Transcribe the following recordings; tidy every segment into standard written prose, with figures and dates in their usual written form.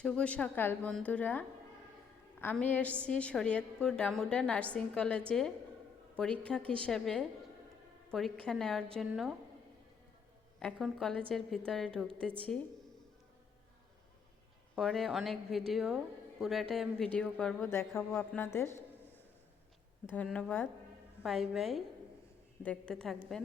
শুভ সকাল বন্ধুরা, আমি এসেছি শরীয়তপুর ডামুডা নার্সিং কলেজে পরীক্ষক হিসেবে পরীক্ষা নেওয়ার জন্য। এখন কলেজের ভিতরে ঢুকতেছি, পরে অনেক পুরাটাই আমি ভিডিও করব, দেখাবো আপনাদের। ধন্যবাদ, বাই বাই, দেখতে থাকবেন।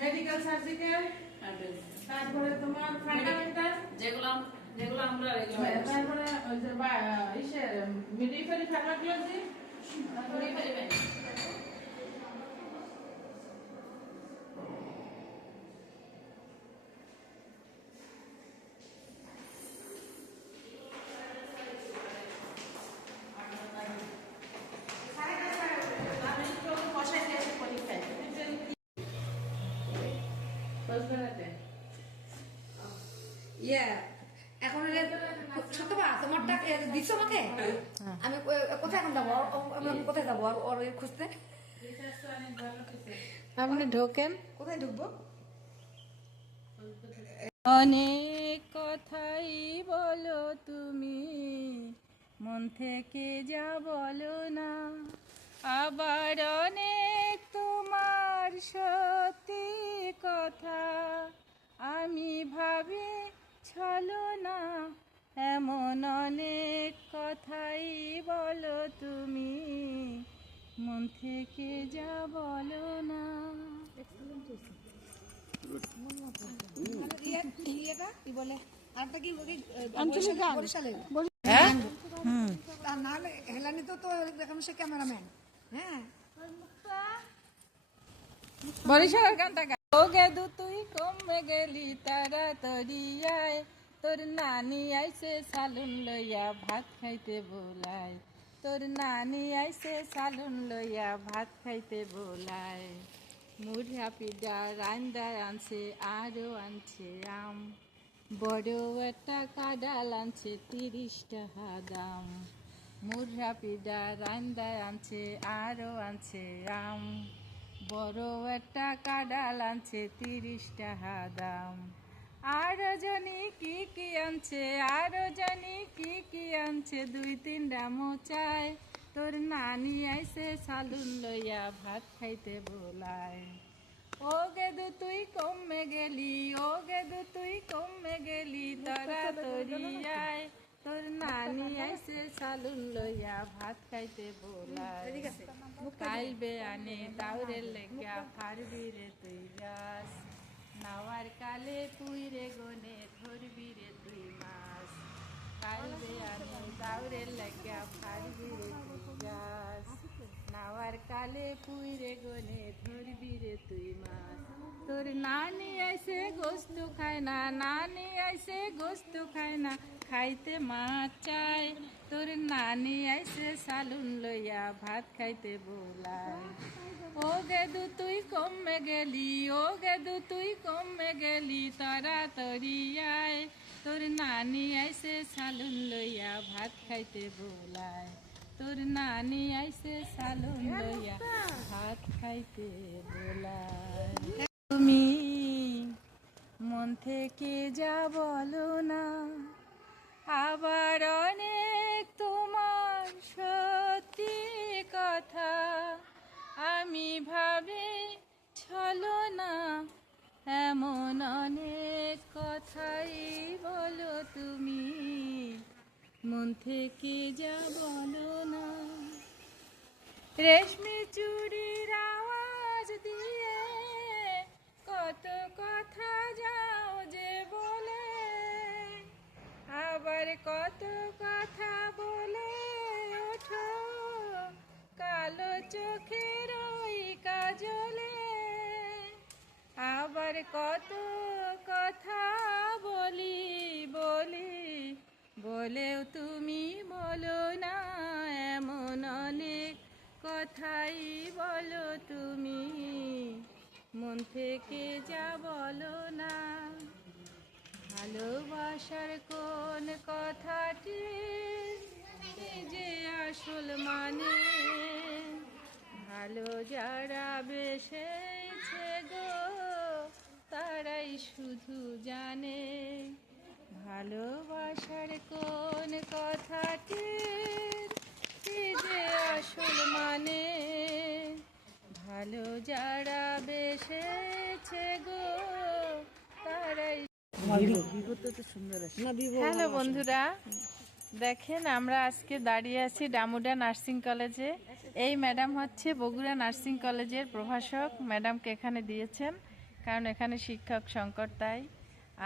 মেডিকেল সার্জিক্যাল, তারপরে তোমার ফান্ডামেন্টাল যেগুলো আমরা তারপরে মিডওয়াইফারি ফার্মাকোলজি, এখন ছোটবা তোমারটা দিচ্ছ আমাকে, আমি কোথায় এখন যাবো, আমি কোথায় যাবো ওর খুঁজতে? আপনি ঢোকেন। কোথায় ঢুকবো? অনেক কথাই বলো তুমি, মন থেকে যা বলো না, আবার অনেক তোমার সত্যি কথা আমি ভাবি ছলো না। এমন অনেক কথাই বলো তুমি, মন থেকে যা বলো না। বরিশালের গানটা গা। ও গেদু তুই কমে গেলি তাড়াতাড়ি আয়, তোর নানি আইছে সালুন লইয়া ভাত খাইতে বোলায়, তোর নানি আইছে সালুন লইয়া ভাত খাইতে বোলায়। মুড়া পিডা রান্দা আনছে আরো আনছে আম, বড় একটা কাডাল আনছে 30 টাকা দাম। মুড়া পিডা রান্দা আনছে আরো আনছে আম, বড় একটা কাডাল আনছে 30 টাকা দাম। আরো জানি কি কি আনছে, আরো জানি কি কি আনছে, 2-3টা মোচায়, তোর নানি আইছে সালুন লইয়া ভাত খাইতে বোলায়। ও গেদু তুই কমে গেলি, ও গেদু তুই কমে গেলি তাড়াতাড়ি আয়, তোর নানি আইছে সালুন লইয়া ভাত খাইতে বোলায়। কাইলবে আনে দাউরের লেগা ফারবি রে তুই গাছ, নাওয়ার কালে পুই রে গনে ধরবি রে তুই আর কালে পুইরে গনে ধরবি রে তুই মাছ। তোর নানি আইসে গোস্ত খায় না, নানি আইসে গোস্ত খায় না, খাইতে মাছ চায়। তোর নানি আইসে সালুন লইয়া ভাত খাইতে বোলায়। ও গেদু তুই কমে গেলি, ও গেদু তুই কমে গেলি, তাড়াতাড়ি আয়। তোর নানি আইসে সালুন লইয়া ভাত খাইতে বোলায়। তোর নানি আইসে সালুন লইয়া ভাত খাইতে বোলায়। তুমি মন থেকে যা বলো না, আবার অনেক তোমার সত্যি কথা আমি ভাবে ছলো না। এমন অনেক কথাই বলো তুমি, মন থেকে যা বলো না। রেশমি চুড়ির আওয়াজ দিয়ে কত কথা যাও যে বলে, আবার কত কথা বলে ওঠো কালো চোখের ওই কাজলে। আবার কত কথা বলি বলি, বলেও তুমি বলো না। এমন অনেক কথাই বলো তুমি, মন থেকে যা বলো না। ভালোবাসার কোন কথাটি যে আসল মানে, ভালো যারা বেসেছে গো তারাই শুধু জানে। ভালোবাসার কোন কথাটি যে আসল মানে, ভালো যারা বেসেছে গো তারাই। হ্যালো বন্ধুরা, দেখেন আমরা আজকে দাঁড়িয়ে আছি ডামুডা নার্সিং কলেজে। এই ম্যাডাম হচ্ছে বগুড়া নার্সিং কলেজের প্রভাষক, ম্যাডামকে এখানে দিয়েছেন কারণ এখানে শিক্ষক সংকট তাই।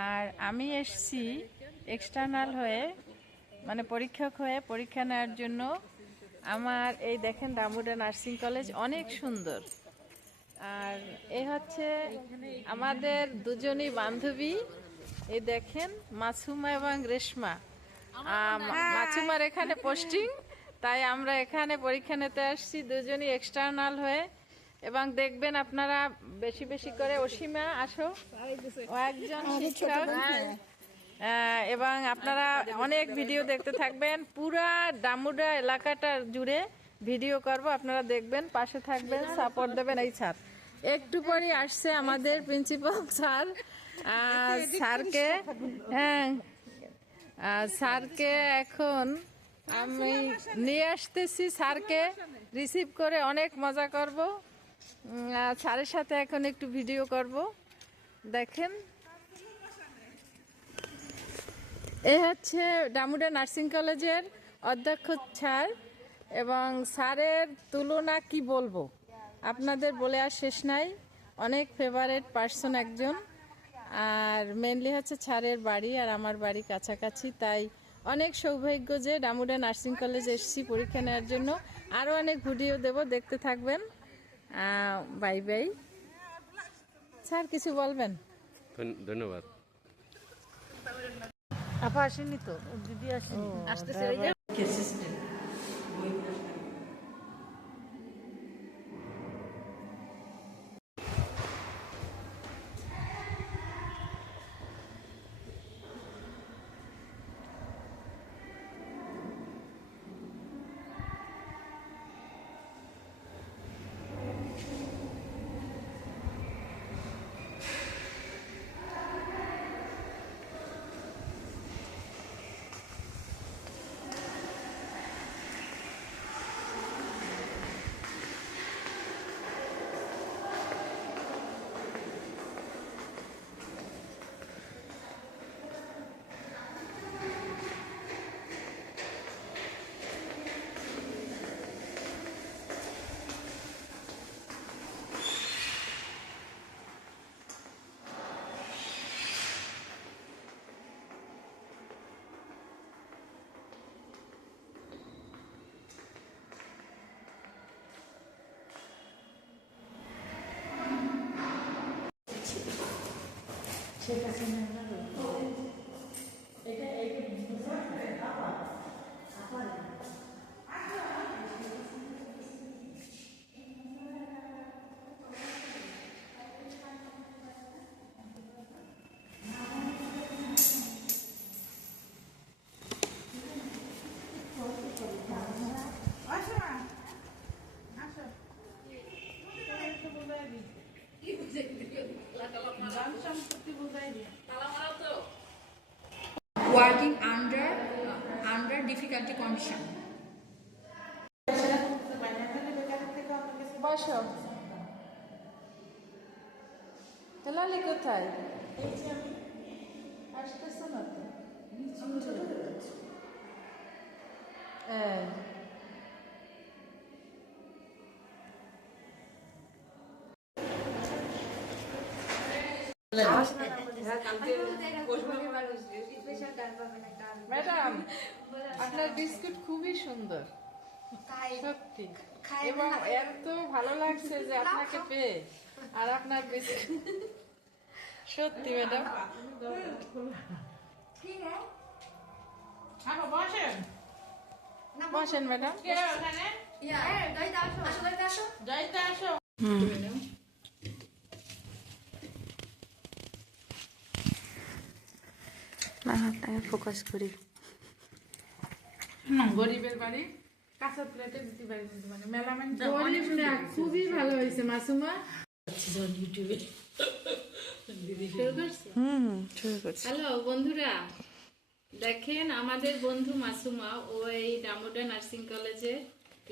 আর আমি এসছি এক্সটার্নাল হয়ে, মানে পরীক্ষক হয়ে পরীক্ষা নেওয়ার জন্য। আমার এই দেখেন ডামুডা নার্সিং কলেজ অনেক সুন্দর। আর এ হচ্ছে আমাদের দুজনই বান্ধবী, এই দেখেন মাসুমা এবং রেশমা। মাসুমার এখানে পোস্টিং, তাই আমরা এখানে পরীক্ষা নিতে আসছি দুজনই এক্সটার্নাল হয়ে। এবং দেখবেন আপনারা বেশি বেশি করে, অসীমা আসো, ও একজন শিক্ষক। এবং আপনারা অনেক ভিডিও দেখতে থাকবেন, পুরা ডামুডা এলাকাটা জুড়ে ভিডিও করব, আপনারা দেখবেন, পাশে থাকবেন, সাপোর্ট দেবেন। এই স্যার একটু পরে আসছে আমাদের প্রিন্সিপাল স্যার। স্যারকে স্যারকে এখন আমি নিয়ে আসতেছি, স্যারকে রিসিভ করে অনেক মজা করব। স্যারের সাথে এখন একটু ভিডিও করব। দেখেন এ হচ্ছে ডামুডা নার্সিং কলেজের অধ্যক্ষ স্যার, এবং স্যারের তুলনা কি বলবো, আপনাদের বলে আর শেষ নাই। অনেক ফেভারেট পার্সন একজন। আর মেনলি হচ্ছে স্যারের বাড়ি আর আমার বাড়ি কাছাকাছি, তাই অনেক সৌভাগ্য যে ডামুডা নার্সিং কলেজে এসেছি পরীক্ষা নেওয়ার জন্য। আরও অনেক ভিডিও দেব, দেখতে থাকবেন। Bye bye. স্যার কিছু বলবেন? ধন্যবাদ। আপা আসেনি তো, দিদি আসেনি, আসতেছে। Working under difficulty condition. বসো। হেলালি কোথায়? আসতেছো না তো? এই। ম্যাডাম, আপনার বিস্কুট খুবই সুন্দর, সত্যি। এবং এত ভালো লাগছে যে আপনাকে পেয়ে, আর আপনার বিস্কুট সত্যি ম্যাডাম। বসেন ম্যাডাম। ফোকাস করি। গরিবের বাড়ি কাঁচা প্লেটে দিতে পারি, মানে মেলামেন খুবই ভালো হয়েছে মাসুমা। হ্যালো বন্ধুরা, দেখেন আমাদের বন্ধু মাসুমা, ও এই ডামোডা নার্সিং কলেজে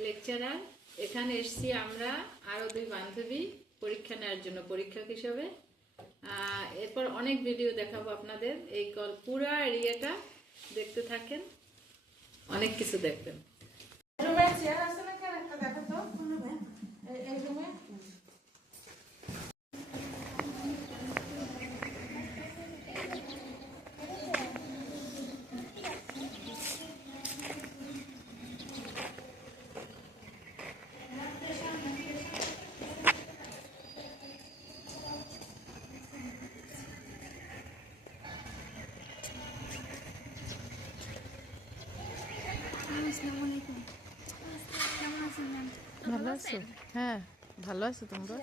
লেকচারার। এখানে এসছি আমরা আরো 2 বান্ধবী পরীক্ষা নেওয়ার জন্য, পরীক্ষক হিসেবে। এরপর অনেক ভিডিও দেখাবো আপনাদের। এই পুরা এরিয়াটা দেখতে থাকেন, অনেক কিছু দেখবেন। রুমে চেয়ার আছে না, কেন একটা দেখো তো। এই রুমে ভালো আছো? হ্যাঁ ভালো আছো তোমরা?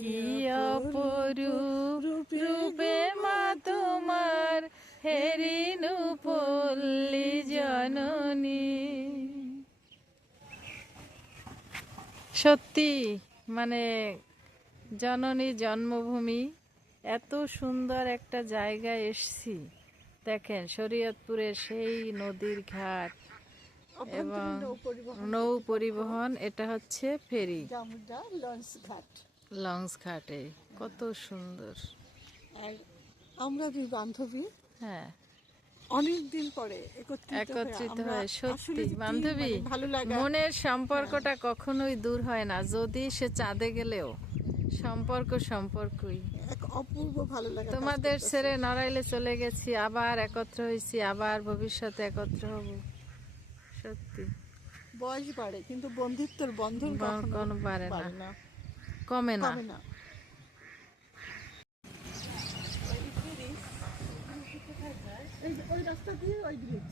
কি অপরূপ রূপে মা তোমার, হেরিনু পল্লী জননী। সত্যি মানে জননী জন্মভূমি, এত সুন্দর একটা জায়গায় এসছি। দেখেন শরীয়তপুরের সেই নদীর ঘাট এবং নৌ পরিবহন, এটা হচ্ছে ফেরি লঞ্চ ঘাটে। কত সুন্দর। আর আমরা 2 বান্ধবী হ্যাঁ অনেকদিন পরে একত্রিত হয়। সত্যি বান্ধবী, ভালো লাগা। মনের সম্পর্কটা কখনোই দূর হয় না, যদি সে চাঁদে গেলেও সম্পর্ক সম্পর্কই। এক অপূর্ব ভালো লাগা কাজ তোমাদের করতেছে। ছেড়ে নড়াইলে চলে গেছি, আবার একত্র হয়েছি, আবার ভবিষ্যতে একত্র হব। সত্যি বয়স বাড়ে কিন্তু বন্ধুত্বের বন্ধন কখনো কোনো বাড়ে বাড়ে না, না, কমে না। কমে না। ওই রাস্তা দিয়ে ওই ব্রিজ।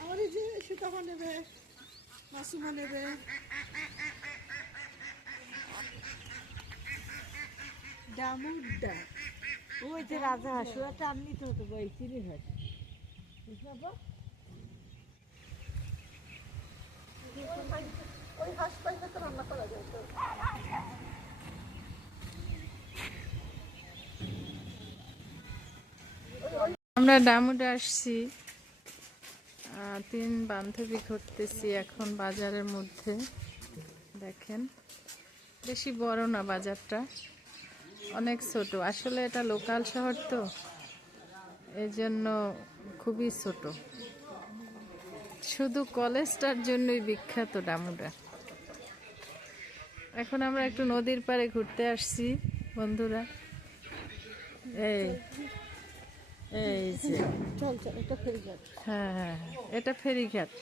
আমার এই যে সীতামা নেবে, মাসুমা নেবে। ডামুড্ডা ওই যে রাজা হাঁস ওটা আনলি তো হতো ওই চিনি হাঁস ওই হাঁস পাইলে তো রান্না করা যায় তো। আমরা ডামুডে আসছি, 3 বান্ধবী ঘুরতেছি এখন বাজারের মধ্যে। দেখেন বেশি বড় না বাজারটা, অনেক ছোট। আসলে এটা লোকাল শহর তো, এই জন্য খুবই ছোট। শুধু কলেজটার জন্যই বিখ্যাত ডামুডা। এখন আমরা একটু নদীর পাড়ে ঘুরতে আসছি বন্ধুরা। এই এই যে চল চল, এটা ফেরিঘাট। হ্যাঁ হ্যাঁ হ্যাঁ, এটা ফেরিঘাট।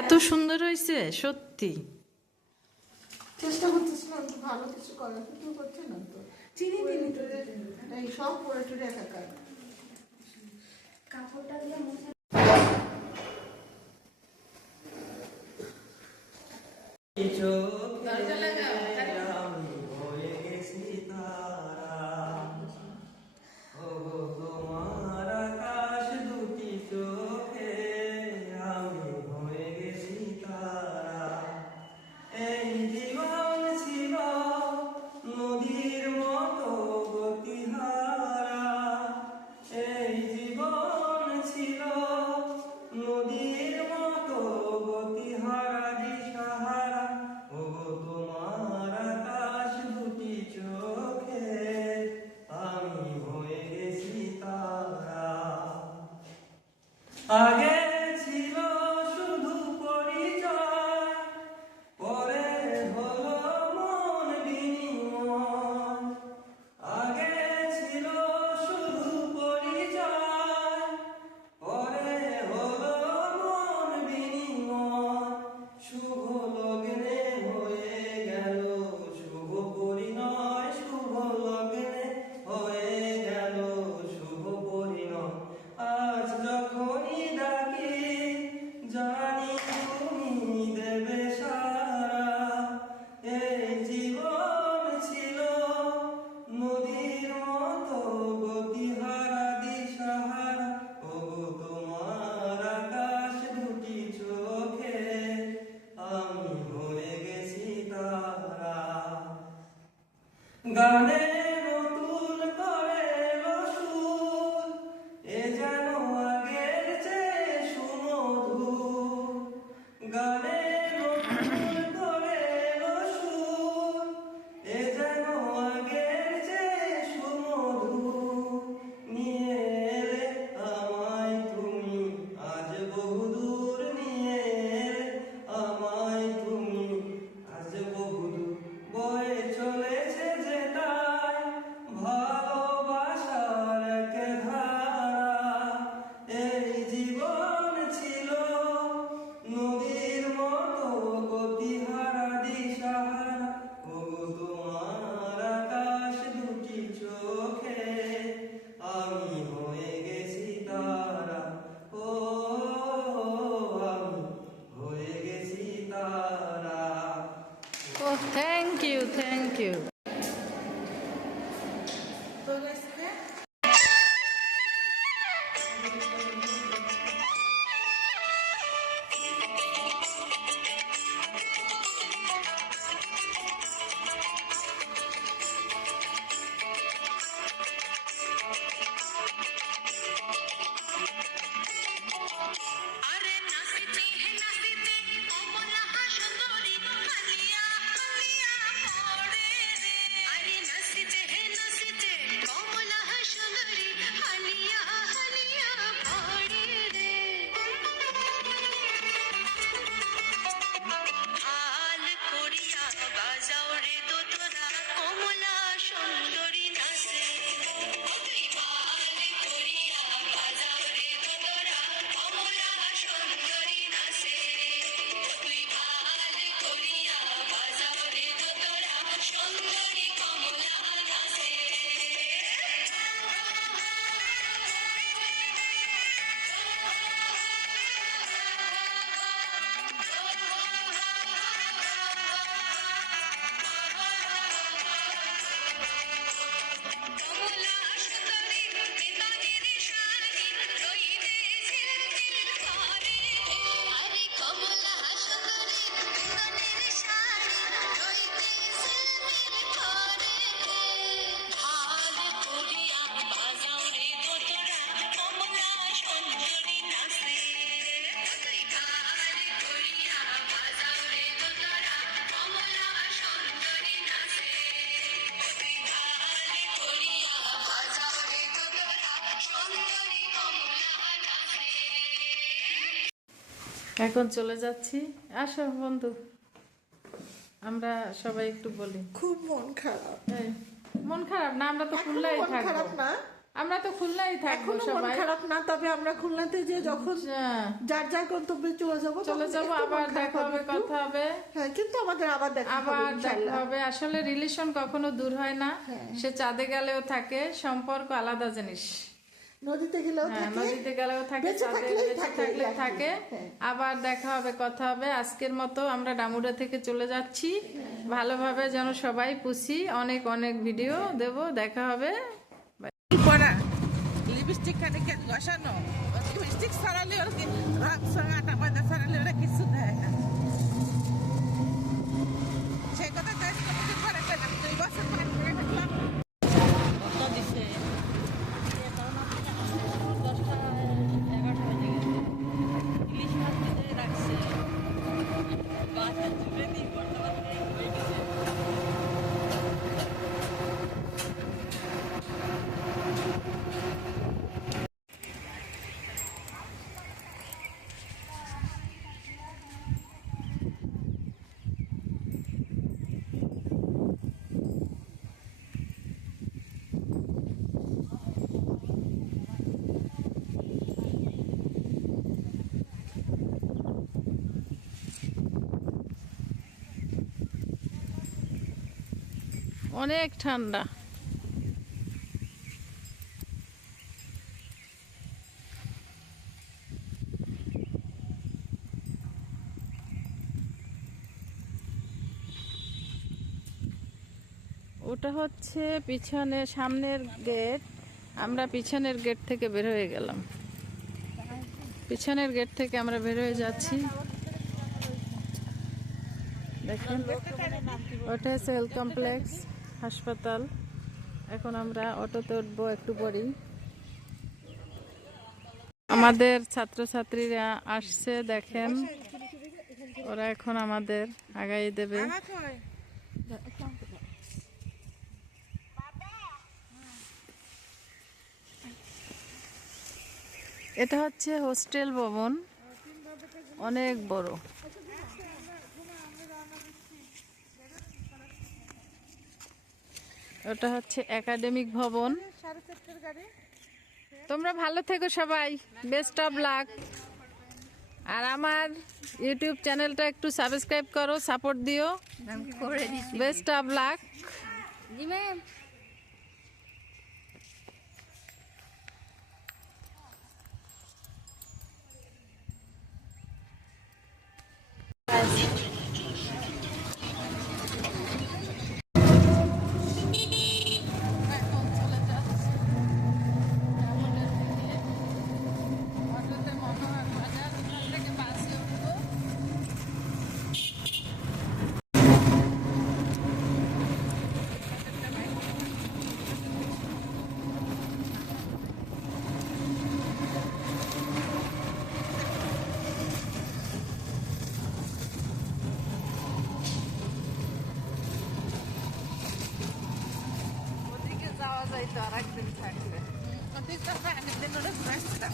এত সুন্দর হয়েছে সত্যি। চেষ্টা করতেছিলাম তো ভালো কিছু করার, কিন্তু করছে না তো। চিনি দিনি তো, এই সব পরে টরে একাকার। কাপড়টা দিয়ে মুছে নদীর মতো গতিহারা দিশাহারা, ওগো তোমার এখন চলে যাচ্ছি। আসো বন্ধু, আমরা সবাই একটু বলি। খুব মন খারাপ। এই, মন খারাপ না, আমরা তো এখনো খুলনায় মন খারাপ থাকবো। না, আমরা তো খুলনায় থাকবো এখনো মন সবাই। খারাপ না, তবে আমরা খুলনাতে যে যখন হ্যাঁ, যার যার গন্তব্যে চলে যাবো চলে যাবো, একটু মন আবার খারাপ দেখা হবে, একটু। কথা হবে। হ্যাঁ, কিন্তু আমাদের আবার দেখা হবে আবার দেখা ইনশাআল্লাহ। হবে। আসলে রিলেশন কখনো দূর হয় না, সে চাঁদে গেলেও থাকে, সম্পর্ক আলাদা জিনিস। নদীতে গেলেও হ্যাঁ, থাকে, নদীতে গেলেও থাকে, বেঁচে চাঁদে থাকলেই বেঁচে থাকে, থাকলে এই আর কি। থাকে। হ্যাঁ। আবার দেখা হবে, কথা হবে। আজকের মতো আমরা ডামুডা থেকে চলে যাচ্ছি। ভালোভাবে যেন সবাই পুষি, অনেক অনেক ভিডিও দেব, দেখা হবে। পড়া লিপস্টিক খানে কে ঘষানো লিপস্টিক সারালে ওর কি রং সঙ্গাটা ময়দা সারালে ওরা কিছু দেয় না। সেই কথা দেশ কমিটির পরে পেলাম 2 বছর পরে করে দেখলাম অনেক ঠান্ডা। ওটা হচ্ছে পিছনে সামনের গেট। আমরা পিছনের গেট থেকে বের হয়ে গেলাম। পিছনের গেট থেকে আমরা বের হয়ে যাচ্ছি। দেখেন, ওটা সেল কমপ্লেক্স হাসপাতাল। এখন আমরা অটোতে উঠবো একটু পরেই। আমাদের ছাত্রছাত্রীরা আসছে, দেখেন ওরা এখন আমাদের আগাই দেবে। এটা হচ্ছে হোস্টেল ভবন, অনেক বড়। ওটা হচ্ছে একাডেমিক ভবন। তোমরা ভালো থেকো সবাই, বেস্ট অফ লাক। আর আমার ইউটিউব চ্যানেলটা একটু সাবস্ক্রাইব করো, সাপোর্ট দিও। Best of luck. G ma'am. ওদিকে যাওয়া যায় তো আর একদিন থাকলে। ওদিকে তো একদিন ওরা ঘুরে আসছিলাম।